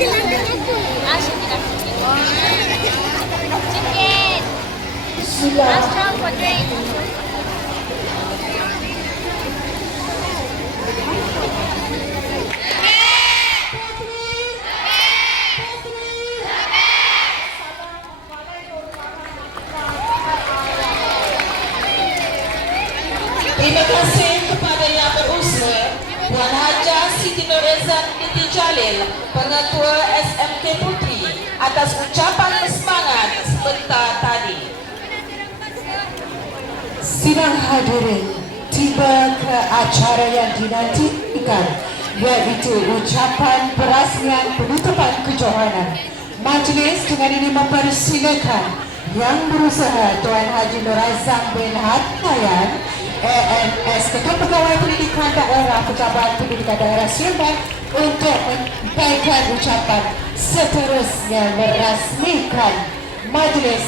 Chicken. Restaurant for drink. Terima kasih kepada yang berusaha Puan Haja Siti Nurezan binti Jalil, Pengetua SMK Putri, atas ucapan semangat sebentar tadi. Sidang hadirin tiba ke acara yang dinantikan, iaitu ucapan perasmian penutupan kejohanan. Majlis dengan ini mempersilakan yang berusaha Tuan Haji Nur Azam bin Hatayan, ANS Ketua Pegawai Pendidikan Daerah Pejabat Pendidikan Daerah Seremban, untuk menyampaikan ucapan seterusnya merasmikan majlis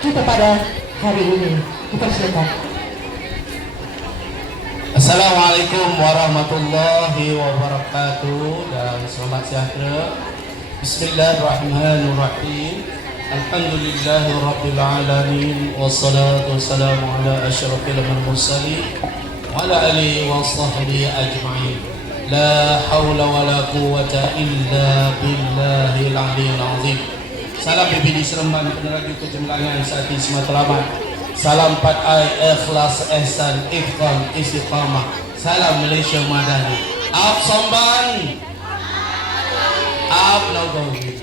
kita pada hari ini. Dipersilakan. Assalamualaikum warahmatullahi wabarakatuh dan selamat sejahtera. Bismillahirrahmanirrahim. Alhamdulillahi rabbil alamin, wassalatu wassalamu ala asyrafil mursalin wa ala alihi wa sahbihi ajma'in. La haula wa la quwwata illa billahil aliyyil azim. Salam BPD Seremban Peneraju Kecemerlangan Sati Matlamat. Salam 4I ikhlas ihsan ifqan istiqamah. Salam Malaysia Madani. Up Somban. Up Nagowi.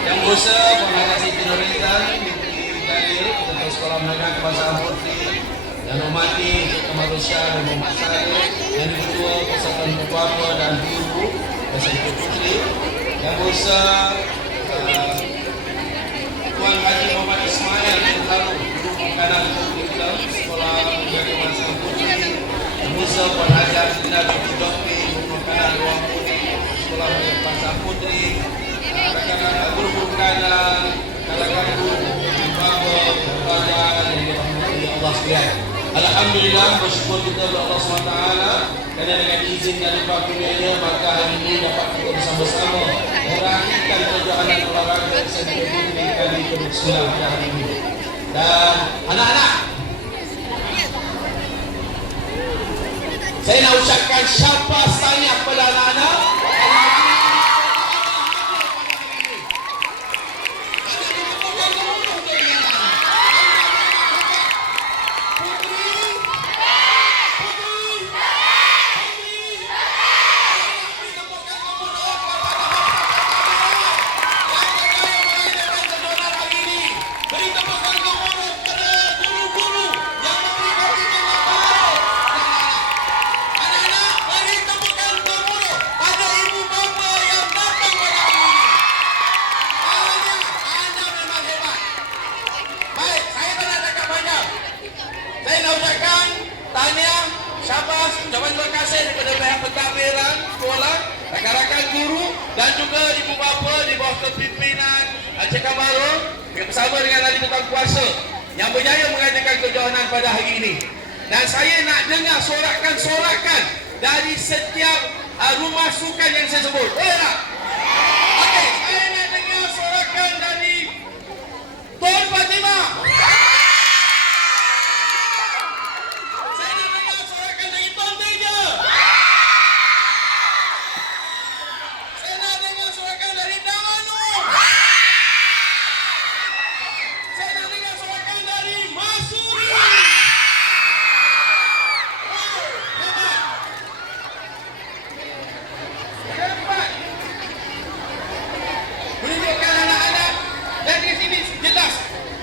Yang berusaha Puan Haji Siti Nurezan binti Jalil, Ketua Sekolah Menengah Kebangsaan Putri, dan hormati Kemanusiaan dan Muhammad Saleh, yang kedua Persatuan Beberapa dan Guru SMK Putri, yang berusaha Tuan Haji Muhammad Ismail bin Harun, Guru Makanan Curriculum Sekolah Menengah Kebangsaan Putri, yang berusaha Puan Haji Azlina binti Dokti, Guru Makanan Ruang Putri Sekolah Menengah Kebangsaan Putri, rakan-rakan guru-guru kanan, kalangan guru, bapa, pelajar yang dirahmati Allah sekalian. Alhamdulillah, bersyukur kita kepada Allah SWT kerana dengan izin dari Pak Kurnianya, maka hari ini dapat kita bersama-sama meraihkan perjalanan olahraga SMK Putri kali ke-9 pada hari ini. Dan anak-anak, saya nak ucapkan syabas tahniah kepada anak-anak. Ucapan terima kasih kepada pihak pentadbiran sekolah, rakan-rakan guru dan juga ibu bapa di bawah kepimpinan Encik Kamarul bersama dengan ahli tukang kuasa yang berjaya mengadakan kejohanan pada hari ini. Dan saya nak dengar sorakan-sorakan dari setiap rumah sukan yang saya sebut. Boleh tak? Okey, saya nak dengar sorakan dari Tuan Fatimah.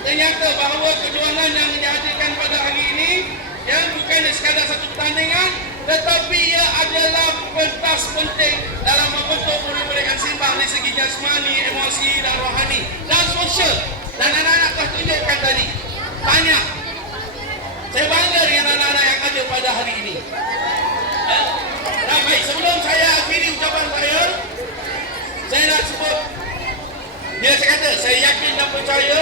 Ternyata bahawa kejohanan yang dihadirkan pada hari ini yang bukan sekadar satu pertandingan, tetapi ia adalah pentas penting dalam membentuk murid-murid yang seimbang dari segi jasmani, emosi dan rohani dan sosial. Dan anak-anak telah tunjukkan tadi banyak. Saya bangga dengan anak-anak yang ada pada hari ini. Nah, baik, sebelum saya akhiri ucapan saya nak sebut, bila saya kata saya yakin dan percaya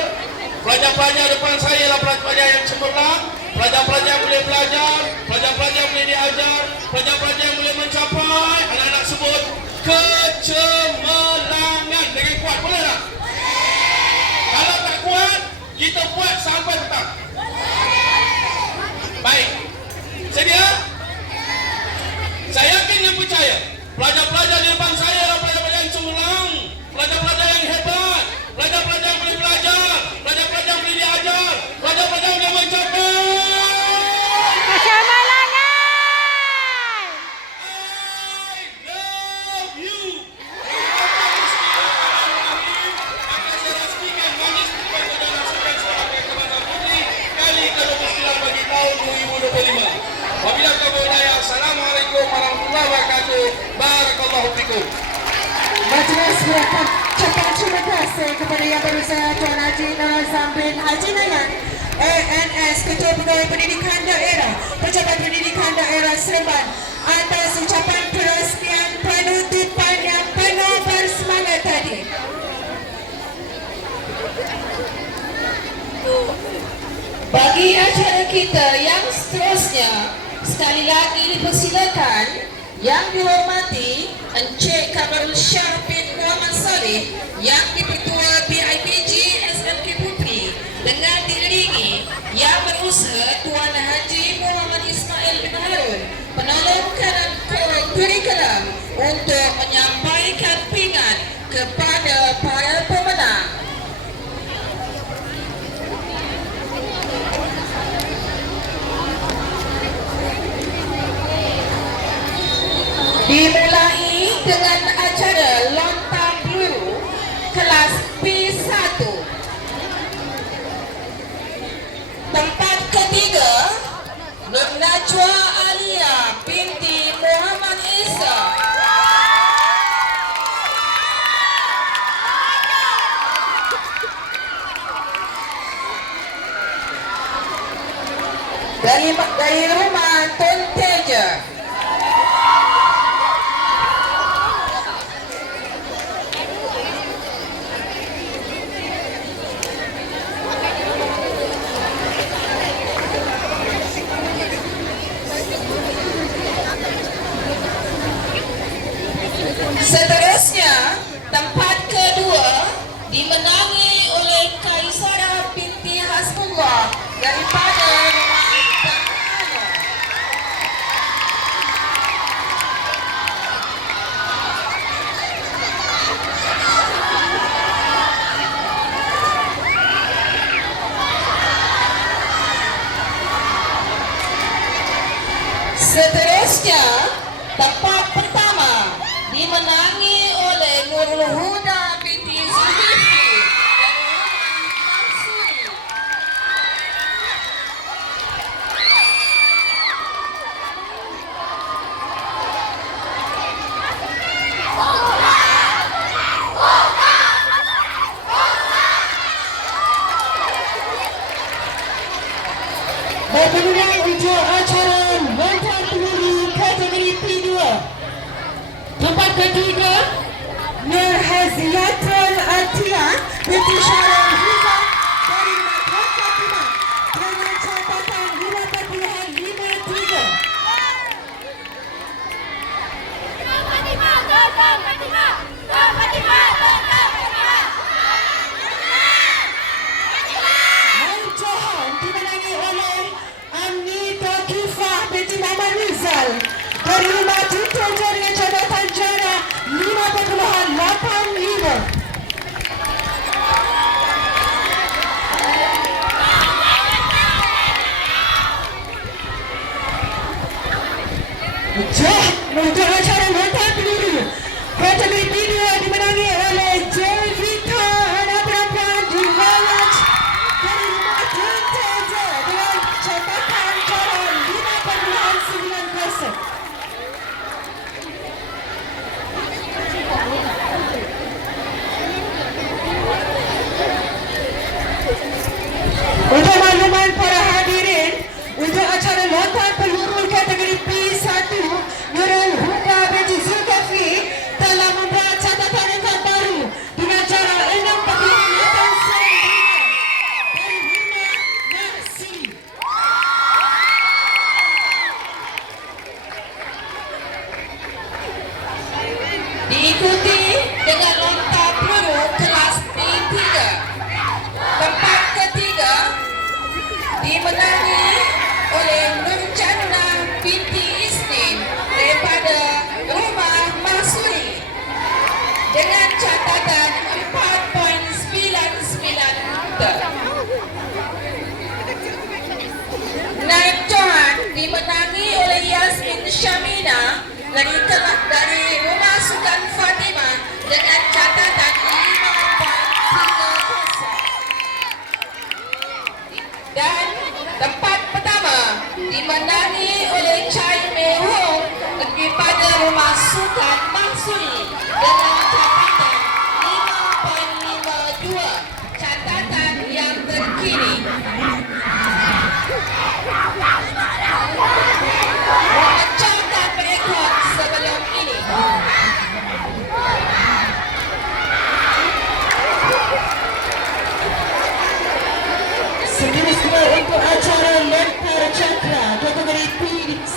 pelajar-pelajar depan saya adalah pelajar-pelajar yang cemerlang, pelajar-pelajar yang boleh belajar, pelajar-pelajar yang boleh diajar, pelajar-pelajar yang boleh mencapai, anak-anak sebut buat sampai petang? Baik. Sedia? Saya yakin dan percaya pelajar-pelajar di depan saya adalah pelajar-pelajar yang cemerlang, pelajar-pelajar yang hebat, pelajar-pelajar yang boleh belajar, pelajar-pelajar yang boleh diajar, pelajar-pelajar yang boleh mencapai. Kesemangat! I love you. Akan saya rasmikan majlis pertukaran pasukan sekolah Kebangsaan Putri kali ke-29 bagi tahun 2025. Wabillahi taufiq wal hidayah. Assalamualaikum warahmatullahi wabarakatuh. Barakallahu fikum. Majlis mengucapkan terima kasih kepada Yang Berusaha Tuan Haji Nur Zambin Haji Nayan, ANS, Ketua Pegawai Pendidikan Daerah, Pejabat Pendidikan Daerah Seremban, atas ucapan perasmian penutupan yang penuh bersemangat tadi. Bagi acara kita yang seterusnya, sekali lagi dipersilakan Yang dihormati Encik Kamarul Syah bin Muhammad Saleh yang di-Ketua BIPG SMK Putri dengan diiringi Yang Berusaha Tuan Haji Muhammad Ismail bin Harun, penolong kurikulum, untuk menyampaikan pingat kepada para pemenang. Dimulai dengan acara lontar peluru kelas P1. Tempat ketiga, Nur Najwa Alia binti Muhammad Isa. Dari rumah Tun Teja. Seterusnya, tempat kedua dimenangi oleh Kaisara binti Hasbullah daripada rumah Tanah. Seterusnya, tempat pertama dimenangi oleh Nurul Huda binti Zulkifli dari rumah Mansuri. Berkenan untuk acara lontar peluru kategori P2. Tempat ketiga, Nur Haziatul Atia binti Syarul Huza dari Madrasah Timah dengan catatan 5.53. Johan dimenangi oleh Anita Kifah binti Muhammad Rizal dari rumah Tutul dengan catatan jarak 5.85. Untuk acara lontar peluru kategori P2 dimenangi oleh Jelvita anak perempuan Juhanaj dari rumah Tunteja dengan catatan jarak 5.90. Untuk makluman para hadirin, untuk acara lontar peluru kategori P1, Nurul Huda dimenangi oleh Yasmin Syamina dari Rumah Sukan Fatimah dengan catatan 5.30. Dan tempat pertama dimenangi oleh Chai Mei Hong daripada Rumah Sukan Maksuri dengan catatan 5.52, catatan yang terkini. Memecahkan rekod sebelum ini. Seterusnya untuk acara lempar cakra kategori P1.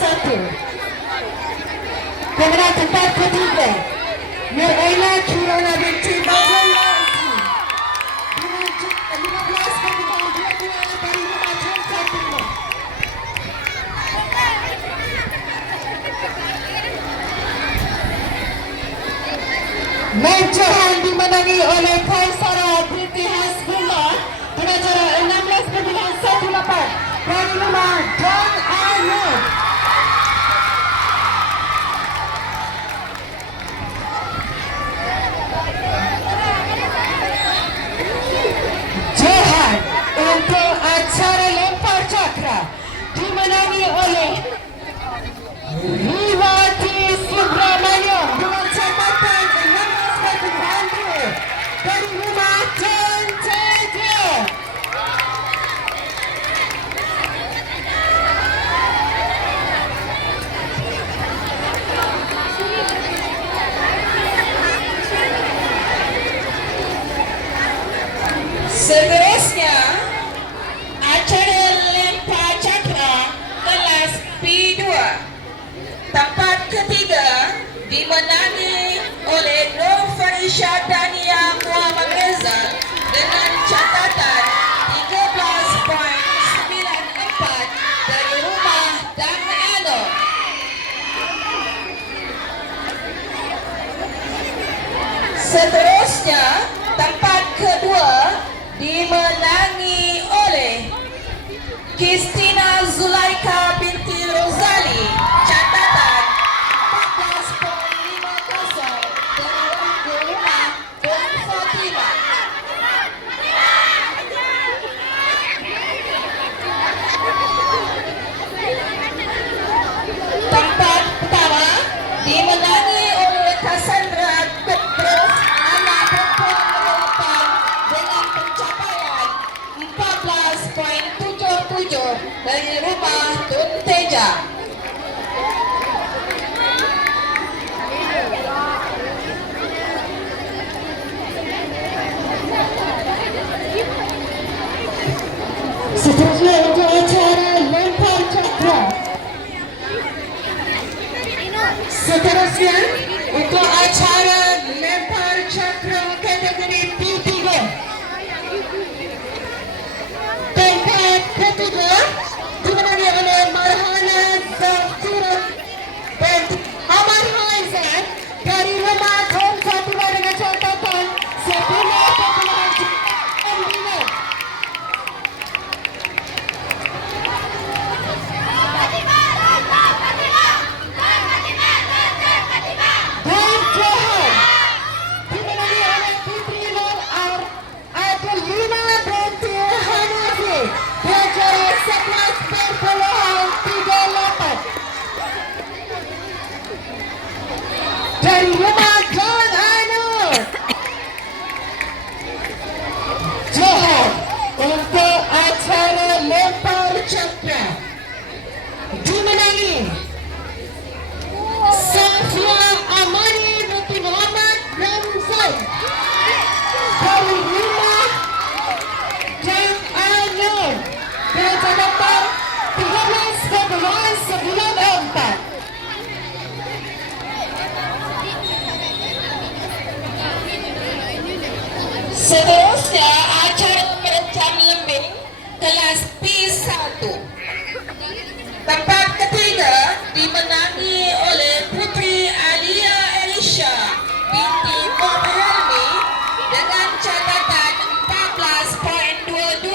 Pemenang tempat ketiga Nuraila Kirana binti Badrul Lazi dengan 15.22 dari Rumah Tuan Fatimah. Menjohan dimenangi oleh Kaisara binti Hasbullah dengan cara 16.18 dari Rumah Don Arnold. Johan untuk acara lempar cakra dimenangi oleh Riwati Subramaniam dengan catatan 16.2 dari Rumah Don Teja. Seterusnya, acara lempar cakra kelas P2. Tempat ketiga dimenangi oleh Nur Farisha Dania Muhammad Rezal dengan catatan 13.94 dari Rumah Dang Eno. Seterusnya, tempat kedua dimenangi oleh Kristina Zulaika binti Rozali, catatan 14.50 dari Rumah Don Fatimah. Tempat pertama dimenangi oleh Cassandra Petrus, anak perempuan Melopan dengan pencapaian 14.77 dari Rumah Don Teja. Seterusnya untuk acara lempar cakra. Seterusnya untuk acara lempar cakra kategori P3. Tempat ketiga dimenangi oleh Marhana Zafira binti Ahmad Haizan dari Rumah Don Fatimah dengan catatan 10.9. Dan Johan dimenangi oleh Putri Nur Adelina binti Hanafi dengan cara 11.38 dari Rumah Don Arnold. Johan untuk acara lempar cakra dimenangi Safia Amani binti Muhammad Ramzan dari Rumah Don Arnold dengan catatan 13.94. Seterusnya, acara merecam lembing kelas P1. Tempat ketiga dimenangi oleh Putri Alia Elisha binti Bob Helmi dengan catatan 14.22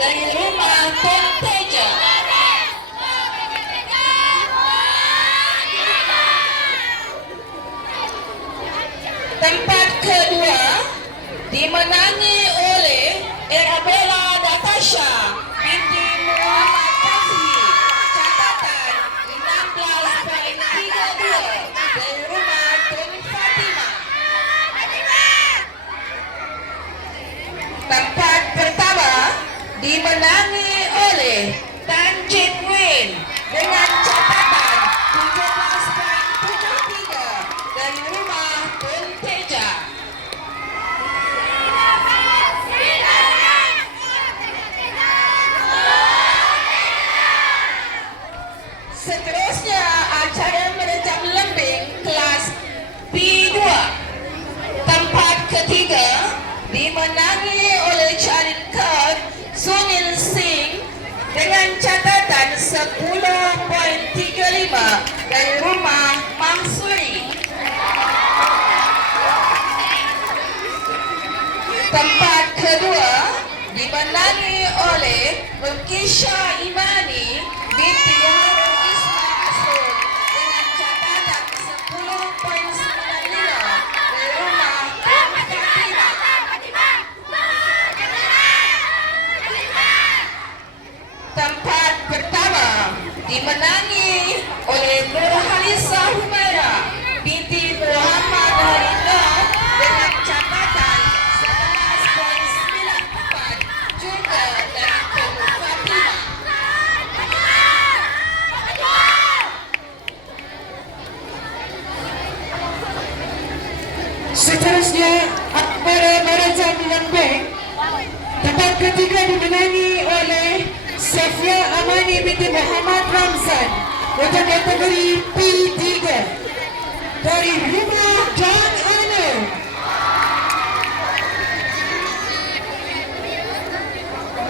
dari Rumah Don Teja. dimenangi oleh Arabella Natasha binti Muhammad Fazli. Catatan 16.32 dari rumah Tun Fatimah. Tempat pertama dimenangi oleh Tan Jin Win dengan catatan 17.73 dari rumah Tun Teja. Seterusnya acara merejam lembing kelas B2. Tempat ketiga dimenangi oleh Chalin Khan Sunil Singh dengan catatan 10.35 dari rumah Mahsuri. Tempat kedua dimenangi oleh Mukisha Imani binti Harun Ismail Asrul dengan catatan 10.95 dari rumah Fatimah. Tempat pertama dimenangi oleh Nurhalisa Humaira binti Muhammad Harina dengan catatan 11.94 juga dari Tun Fatimah. Seterusnya acara merejam lembing. Tempat ketiga dimenangi oleh Safia Amani binti Muhammad Ramzan untuk kategori P3 dari rumah Dan Anu.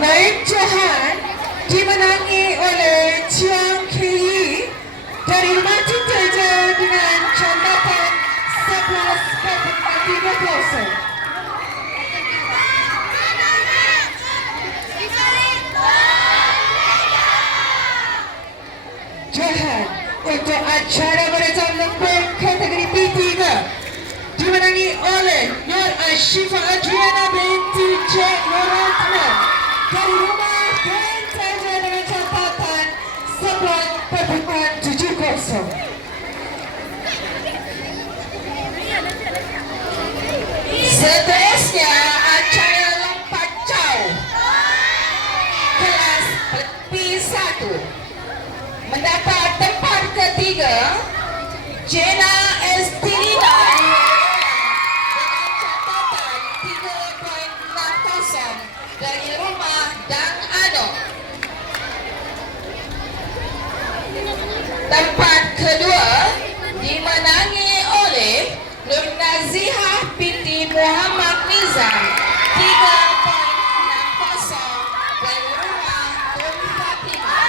Naib Johan dimenangi oleh Chiang Kei dari rumah Tun Teja dengan catatan 11.30. Johan untuk acara merejam lembing kategori P3 dimenangi oleh Nur Ashifa Adriana binti Cik Nurratna dari rumah Dan Teja dengan catatan 11.70. Seterusnya acara lompat jauh kelas P1 mendapat tempat ketiga Jenna Estilina dengan catatan 3.60 dari rumah Dang Ano. Tempat kedua dimenangi oleh Nur Nazihah binti Muhammad Nizam 3.60 dari rumah Tun Fatimah.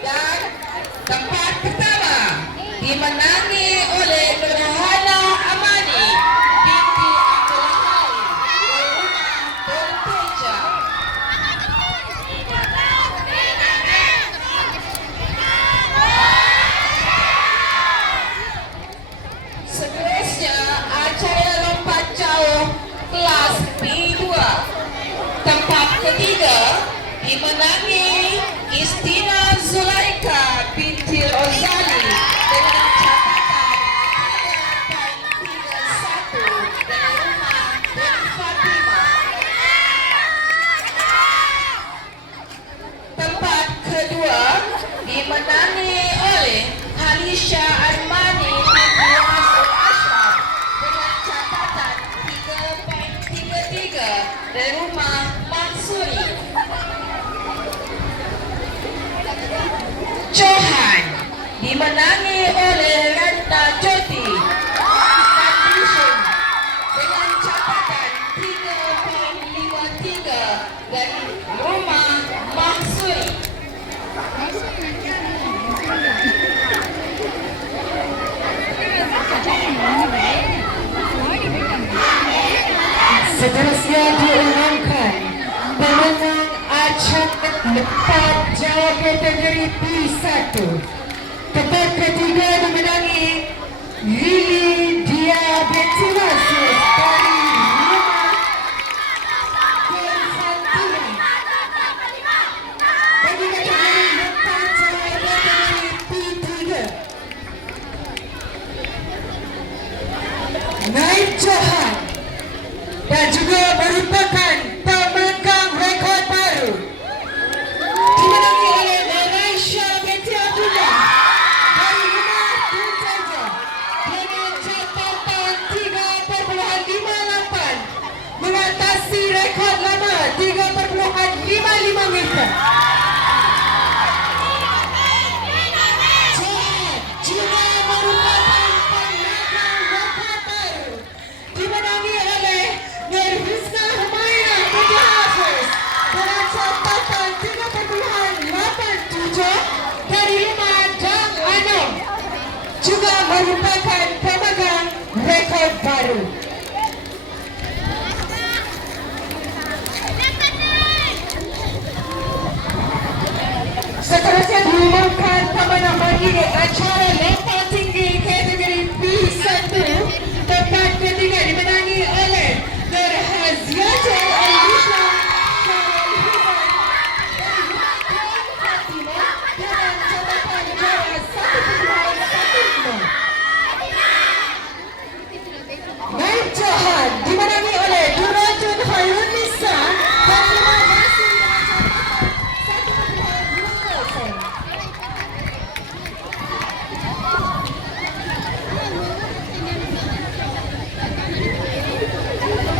Dan tempat pertama dimenangi oleh Nurhana Amani binti Abdul Halim dari rumah Tun Teja. Seterusnya acara lompat jauh kelas B2. Tempat ketiga dimenangi Istina Zulaika binti Rozali dengan catatan 3.31 dari rumah Tun Fatimah. Tempat kedua dimenangi oleh Halisha Armani binti Hasan Ashraf dengan catatan 3.33 dari rumah Mansuri. Johan dimenangi oleh Ratna Jyoti Foundation dengan catatan 3.53 dari rumah Mahsuri. Seterusnya diumumkan pemenang acara lompat jauh kategori P1. Tempat ketiga dimenangi Lili Dia binti Rasul dari rumah Konstantina. Bagi kategori lepas jawab kategori P3. Naib Johan dan juga merupakan pemegang rekod baru dimenangi oleh Malaysia binti Abdullah dari rumah Tuntaja dengan catatan 3.58 mengatasi rekod lama 3.55 meter. Johan juga merupakan pemegang rekod baru dimenangi oleh Nurhusna Humayna binti Hafiz dengan catatan 3.87 dari rumah Dang Anam, juga merupakan pemegang rekod baru. Seterusnya diumumkan pemenang bagi acara lompat tinggi kategori P1. Tempat ketiga dimenangi oleh Nur Haziatul Al-Islam Syarul Hizan dari rumah Tuan Fatimah dengan catatan juara 1.15. Naib Johan dimenangi oleh Durajun Khairun Nisa dan terima kasih dengan catatan 1.20.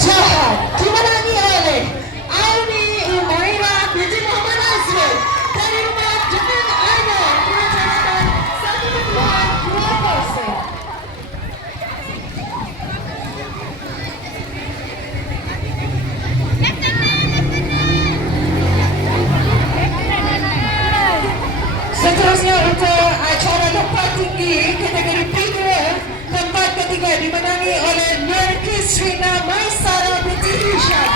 Johan dimenangi oleh Auni Umaira binti Muhammad Azrul dari rumah Dukung Aina dengan catatan 1.20. Seterusnya untuk acara lompat tinggi kategori P2, tempat ketiga dimenangi oleh Nurkis Rina Maisara binti Hisham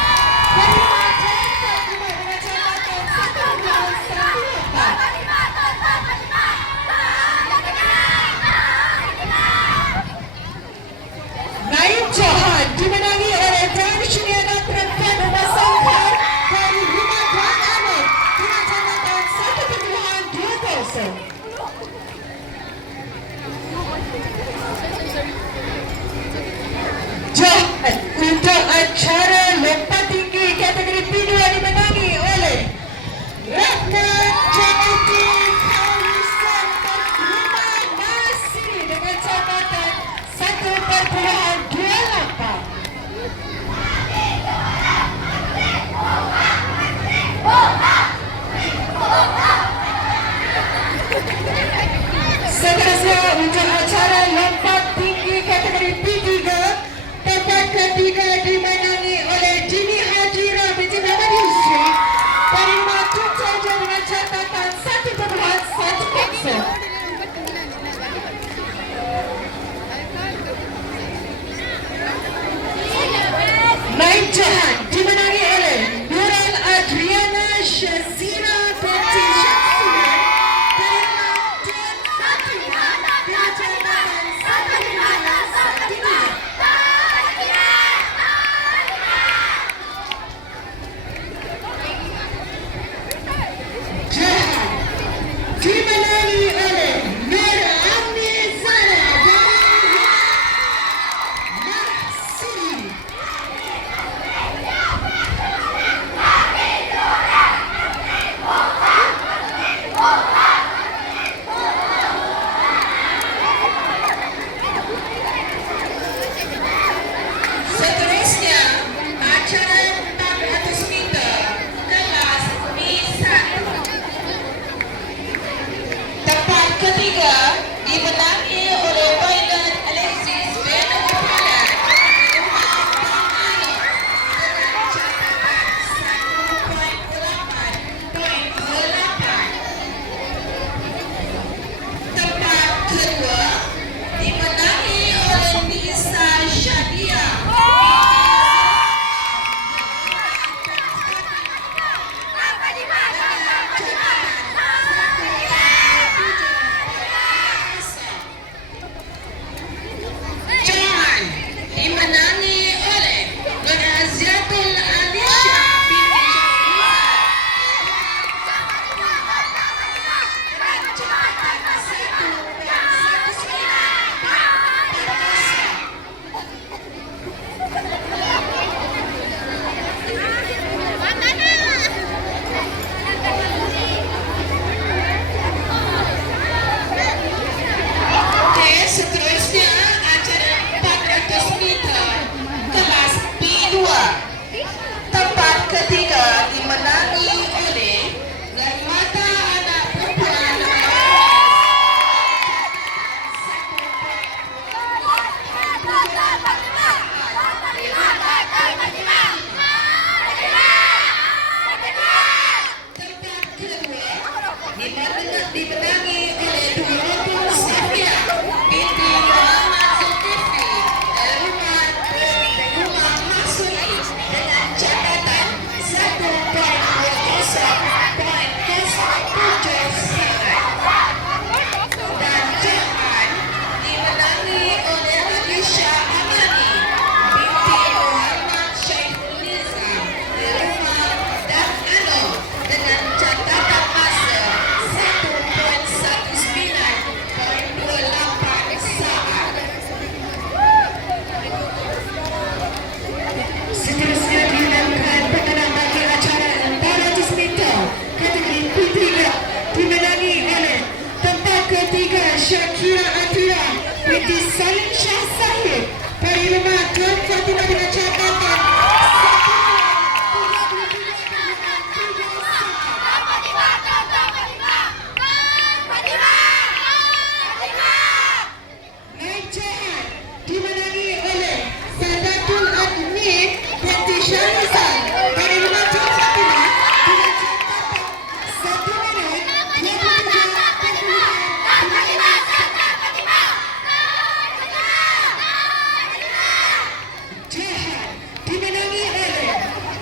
dari rumah Tuan Fatimah dengan catatan 1.14. Naib Johan dimenangi oleh Dan Shuniana Perempuan Rumah Sangkar dari rumah Tuan Ahmad dengan catatan 1.20. Johan untuk acara lompat tinggi kategori P2 dimenangi oleh Rahman Jainuddin Khalisan dari rumah Nasiri dengan catatan 1.28. Seterusnya untuk acara lompat tinggi kategori P3, tempat ketiga dimenangi oleh Dini Hadira binti Muhammad Yusri dari rumah Tuntaja dengan catatan 1.1. Naib Johan dimenangi oleh Nural Adriana Shazira binti Syamsuddin dari rumah Tuan Fatimah dengan catatan 1.53. Johan dimenangi oleh Nur Amni Zara dari rumah Mahsiri dari rumah Tuan Fatima dengan catatan Naik Jahan dimenangi oleh Sadatul Admin Binti Syahrizal dari rumah Tuan Fatima dengan catatan 1 minit 23.45. Jahan dimenangi oleh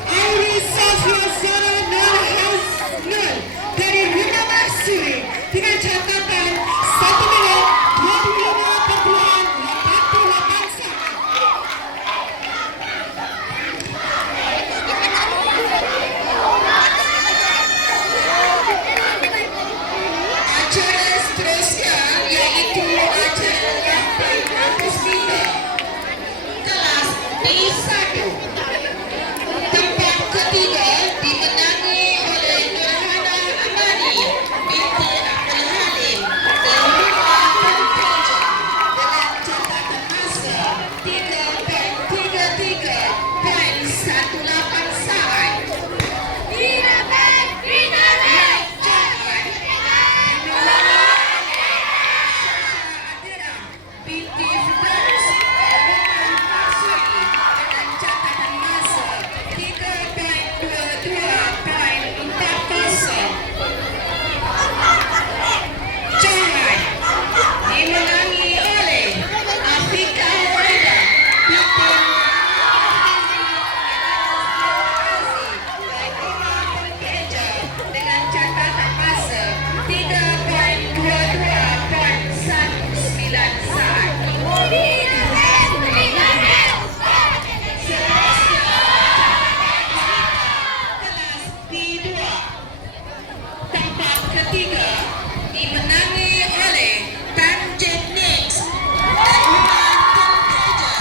Auri Safia Zara Nurhaznul dari rumah Marsuri dengan catatan 1 minit 25.88 saat. Acara seterusnya iaitu acara Rapat 100 meter kelas D1. Tempat ketiga dimenangi oleh Nurhana Amani binti Abdul Halim dari rumah Penteja dengan catatan masa 3.33.18 saat. Binti Firdaus dengan catatan masa 3.22.40. Jahan dimenangi oleh Afika Waida binti Penteja dengan catatan masa 3.22.19 saat. Kelas D2. Tempat ketiga dimenangi oleh Tanjin Nix dari rumah Penteja.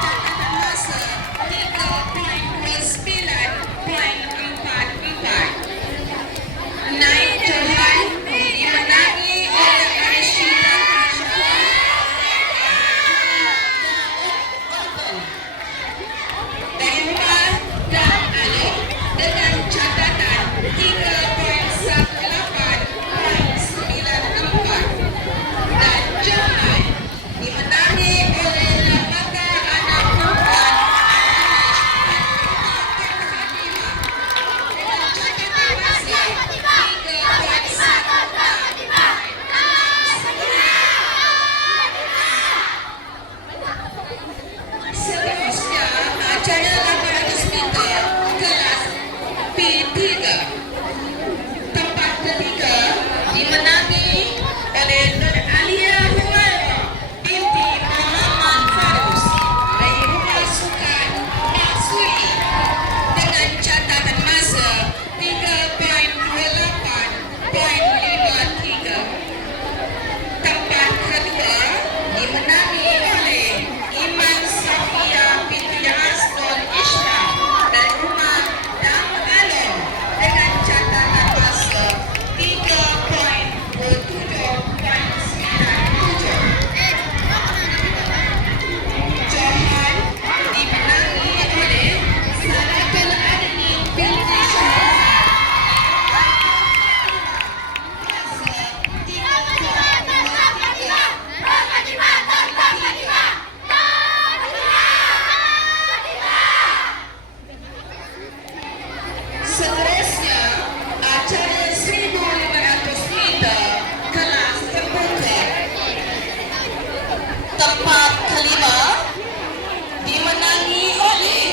Catatan masa 3.29.44. Naik Jahan dimenangi oleh Arshida dari rumah Dan Alif dengan catatan 3.18.94. Dan Jahan dimenangi oleh Lembaga Anak Perempuan dengan catatan masa 3.19. Seterusnya acara 800 meter kelas P3. Tempat ketiga dimenangi oleh Nur Alia Humaira binti Muhammad Farus dari rumah Sukan Maksuri dengan catatan masa 3.28.53. Tempat kedua dimenangi oleh Iman Safia binti Asnul Ishra dari rumah Dam Alam dengan catatan masa 3.27.97. Jahan dimenangi oleh Sadatul Admin binti Syahrizal masa 3.23.45. Seterusnya acara 1.500 meter kelas terbuka. Tempat kelima dimenangi oleh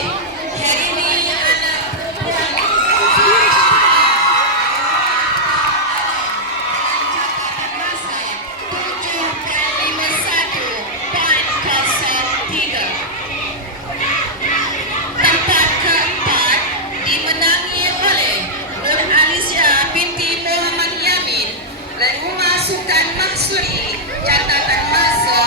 Herini Anak Perempuan catatan masa 7.51.03. Tempat keempat dimenangi oleh Nur Alisya binti Muhammad Yamin dari rumah Sukan Maksuri, catatan masa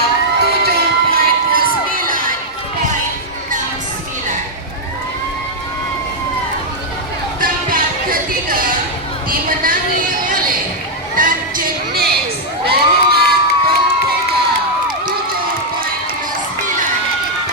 7.29.69. Tempat ketiga dimenangi oleh Tanjin Nix dari rumah Penteja, 7.29.44.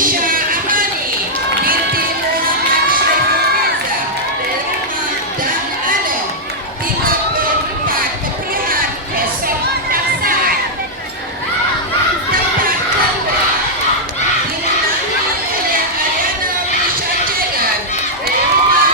Nisha Amani binti Muhammad Syaiful Mirza dari rumah Dan Ano 34 Kepulauan Esok Taksai. Tempat kedua dimenangi oleh Ariana Misha Jegan dari rumah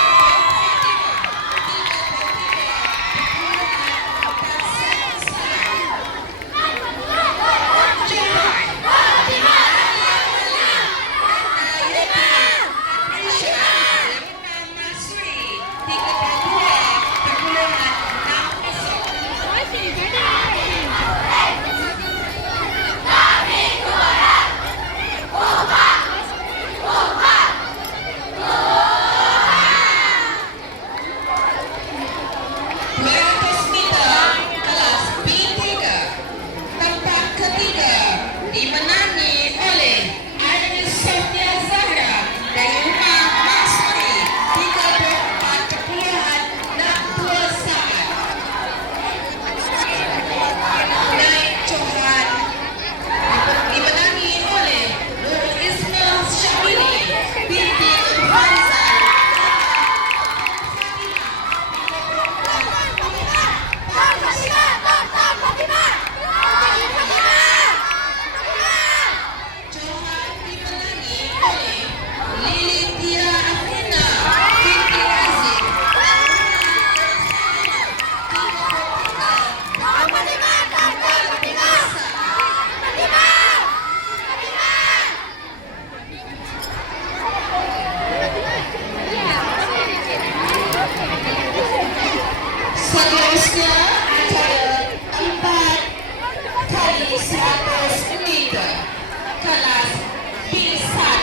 dimenangi oleh Airis Sofia Zahra dari rumah Maksuri 34 Kepulauan Naktua Saat. Naik Johan dimenangi oleh Nur Ismail Syahini binti Faizal. Johan dimenangi oleh Lili Tia Afrina binti Azim. Seterusnya acara 4 kali 100 meter kelas B1.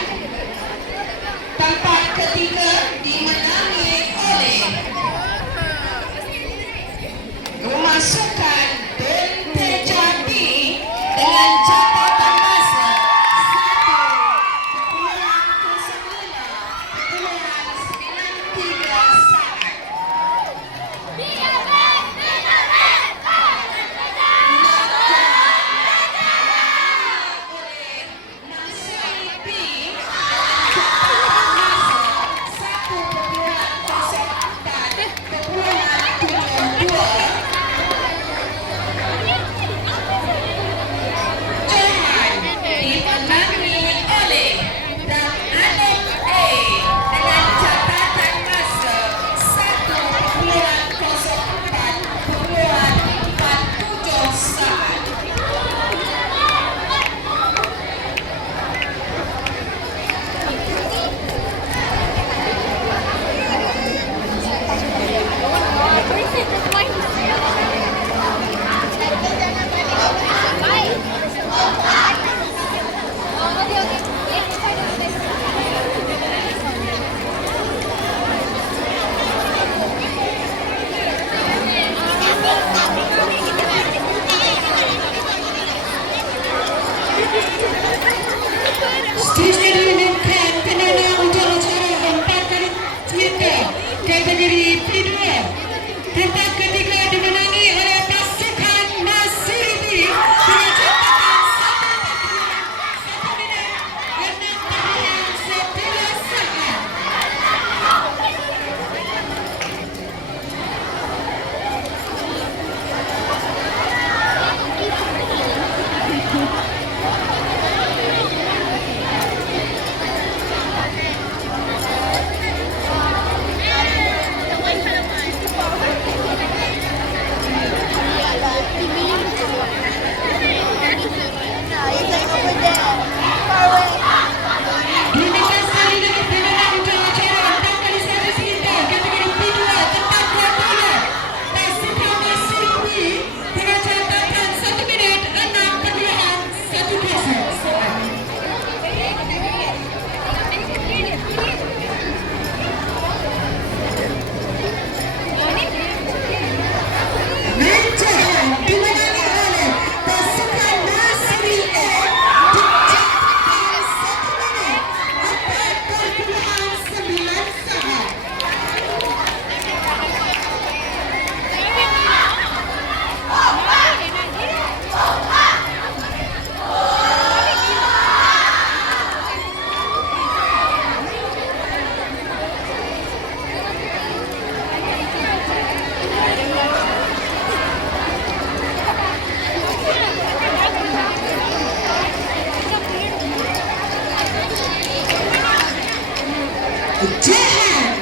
Jahan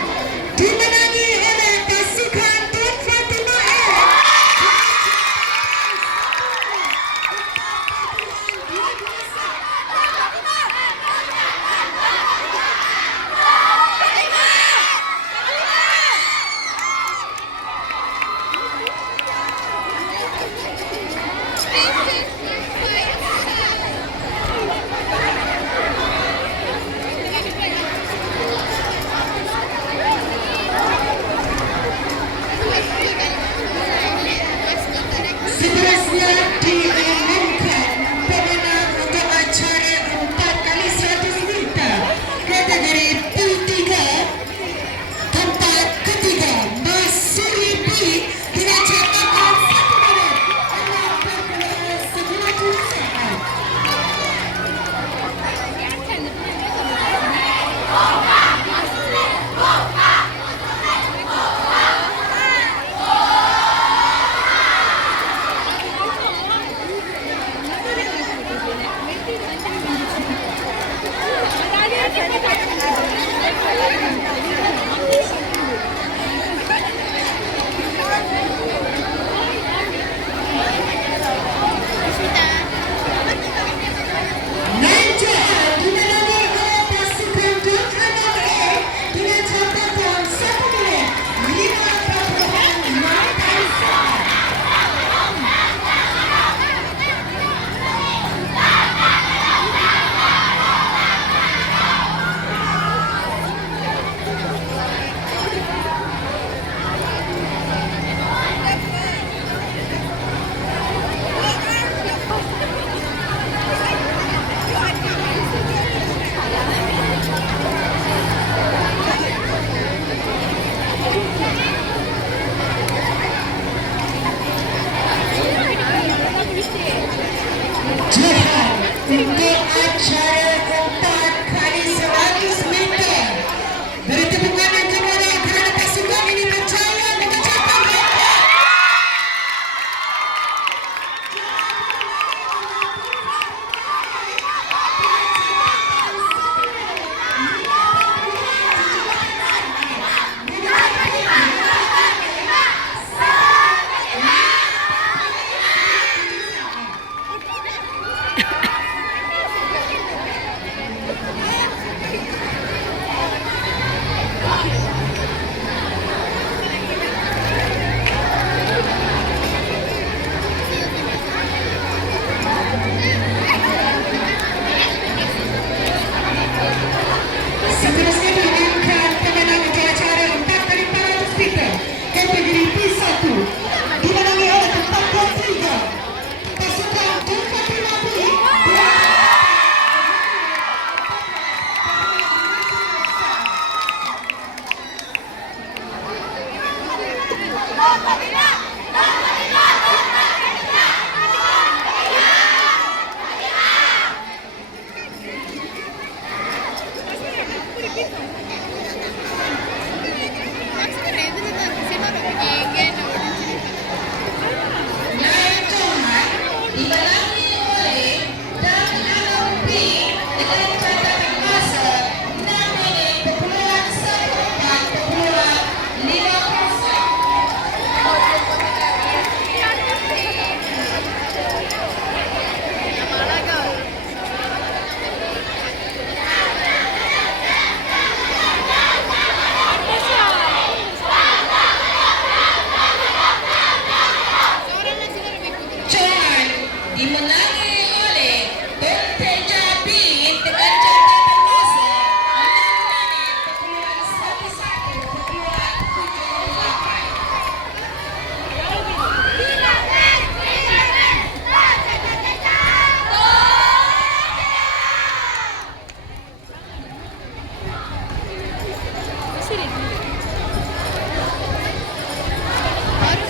dimenangi oleh pasukan Tun Fatima Air. Seterusnya diumumkan pemenang untuk acara 4x100 meter kategori P3 tempat ketiga Mas Suri B dengan catatan 1 minit 60.90 saat. Jahan dimenangi oleh pasukan Tun Fatima Air dengan catatan 1 minit 50.8 saat. Jahan untuk acara 4x100 meter. Beri tepukan yang gemuruh kerana pasukan ini berjaya memecahkan rekod. Seterusnya diumumkan pemenang untuk acara 4x400 meter kategori P1 dimenangi oleh tempat ketiga pasukan Tun Fatima Air. Dimenangi oleh Dan Alam B dengan catatan masa 6 minit 14.50. Jahan dimenangi oleh Tun Teja B dengan catatan masa 6 minit 11.78.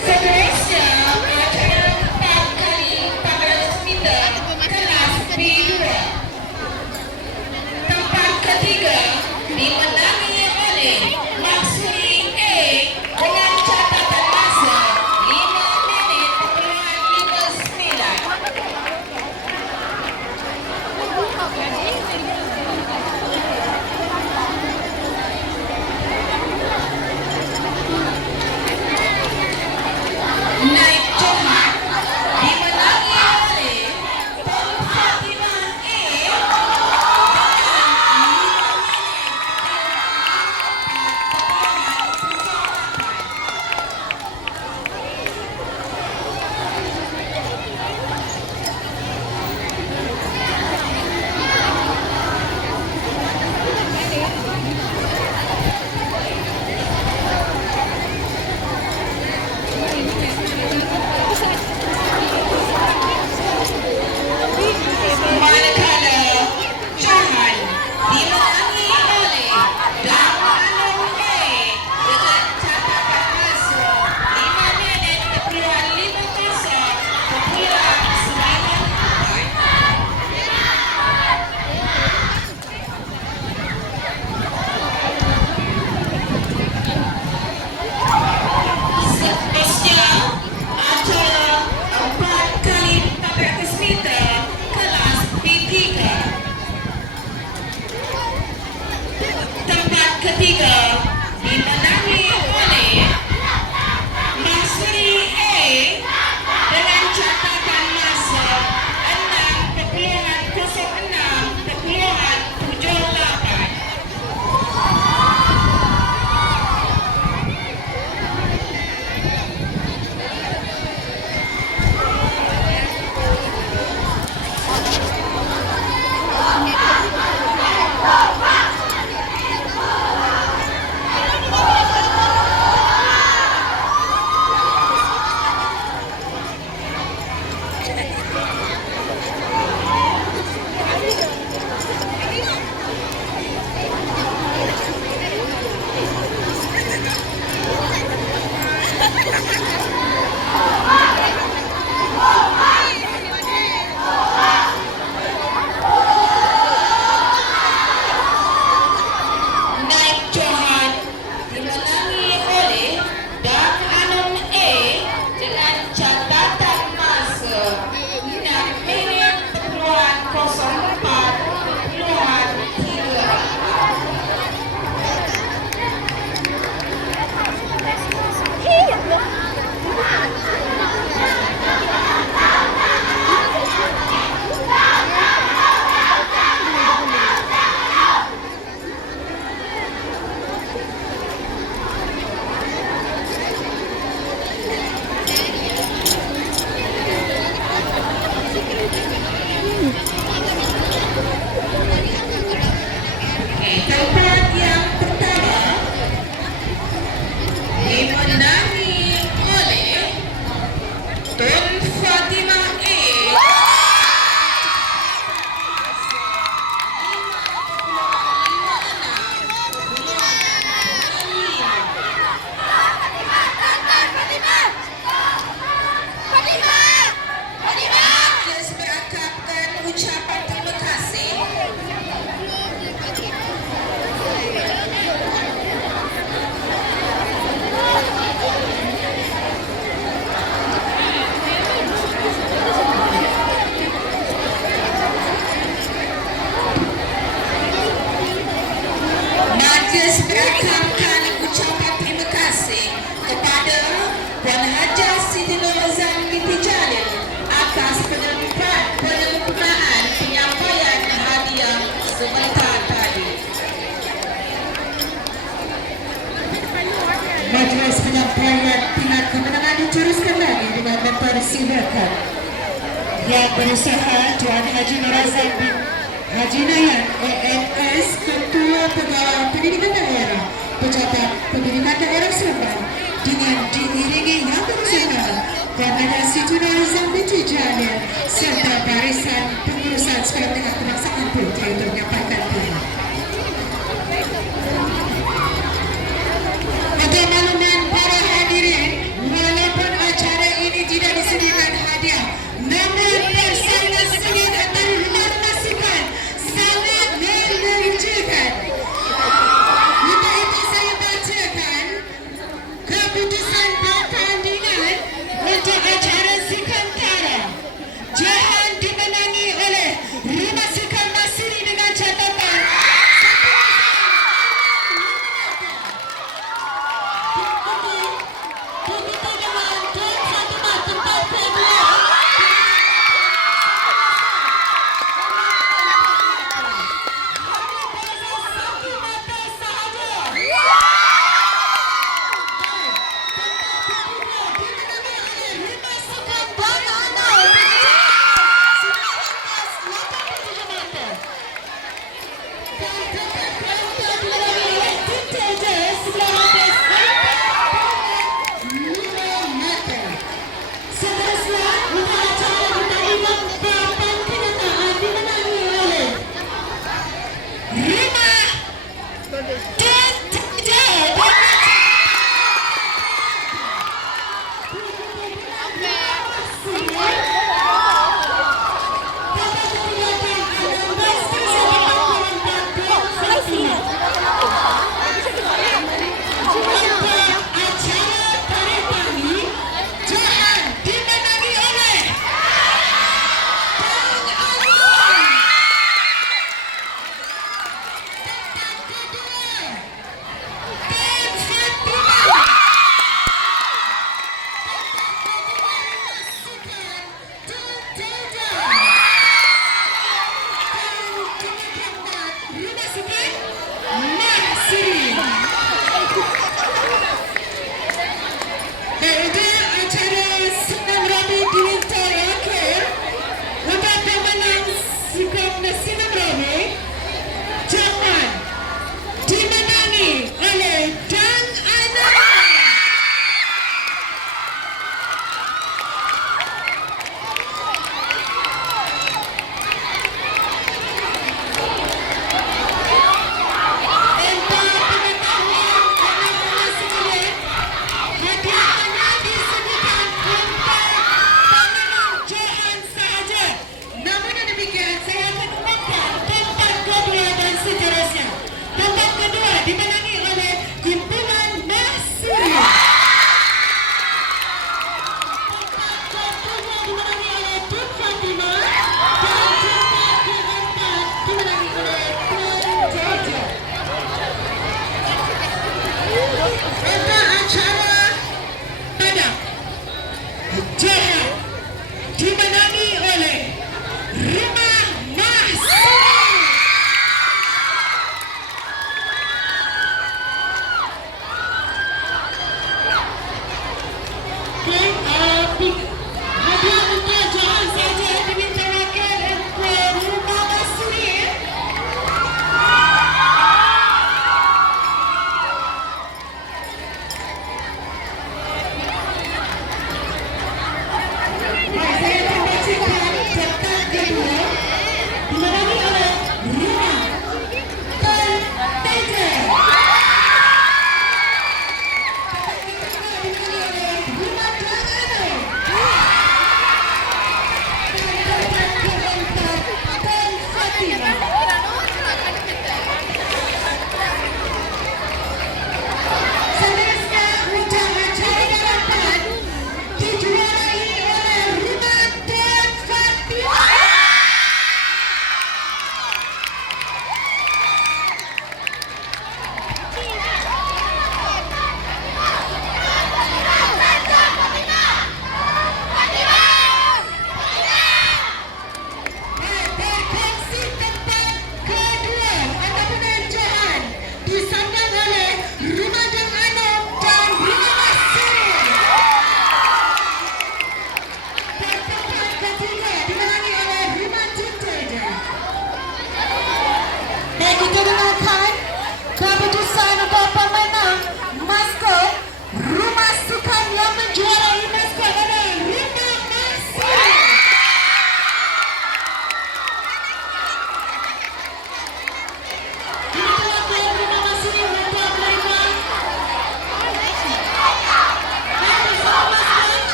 Seterusnya acara 4x400 meter kelas B2 tempat ketiga dimenangi oleh Maksuri A dengan catatan masa 5 minit 59. ketiga dimenangi oleh Masri A dengan catatan masa 6.06.78. Naik Johan dimenangi oleh Dan Anum A dengan catatan masa 6.3. Tempat yang pertama dimenangi oleh Tun Fatimah A. Berakapkan ucapan terima kasih. Majlis berakamkan ucapan terima kasih kepada Puan Haja Siti Nurhazan binti Jalil atas penyempurnaan penyampaian hadiah sebentar tadi. Majlis penyampaian pilar kemenangan diteruskan lagi dengan mempersilakan yang berusaha Tuan Haji Nurhazan bin Haji Nayan ANS Ketua Pegawai Pendidikan Daerah Pejabat Pendidikan Daerah Seremban dengan diiringi yang berusaha Puan Haji Siti Nurhazan binti Jalil serta barisan pengurusan Sekolah Menengah Kebangsaan Puteri untuk menyampaikan pilihan. Untuk makluman para hadirin, walaupun acara ini tidak disediakan hadiah, namun persaingan sengit antara luar pasukan sangat menunjukkan. Untuk itu saya bacakan keputusan pertandingan untuk acara Sikantara. Jahan dimenangi oleh Rumah Sukan Masri dengan catatan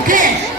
Okey.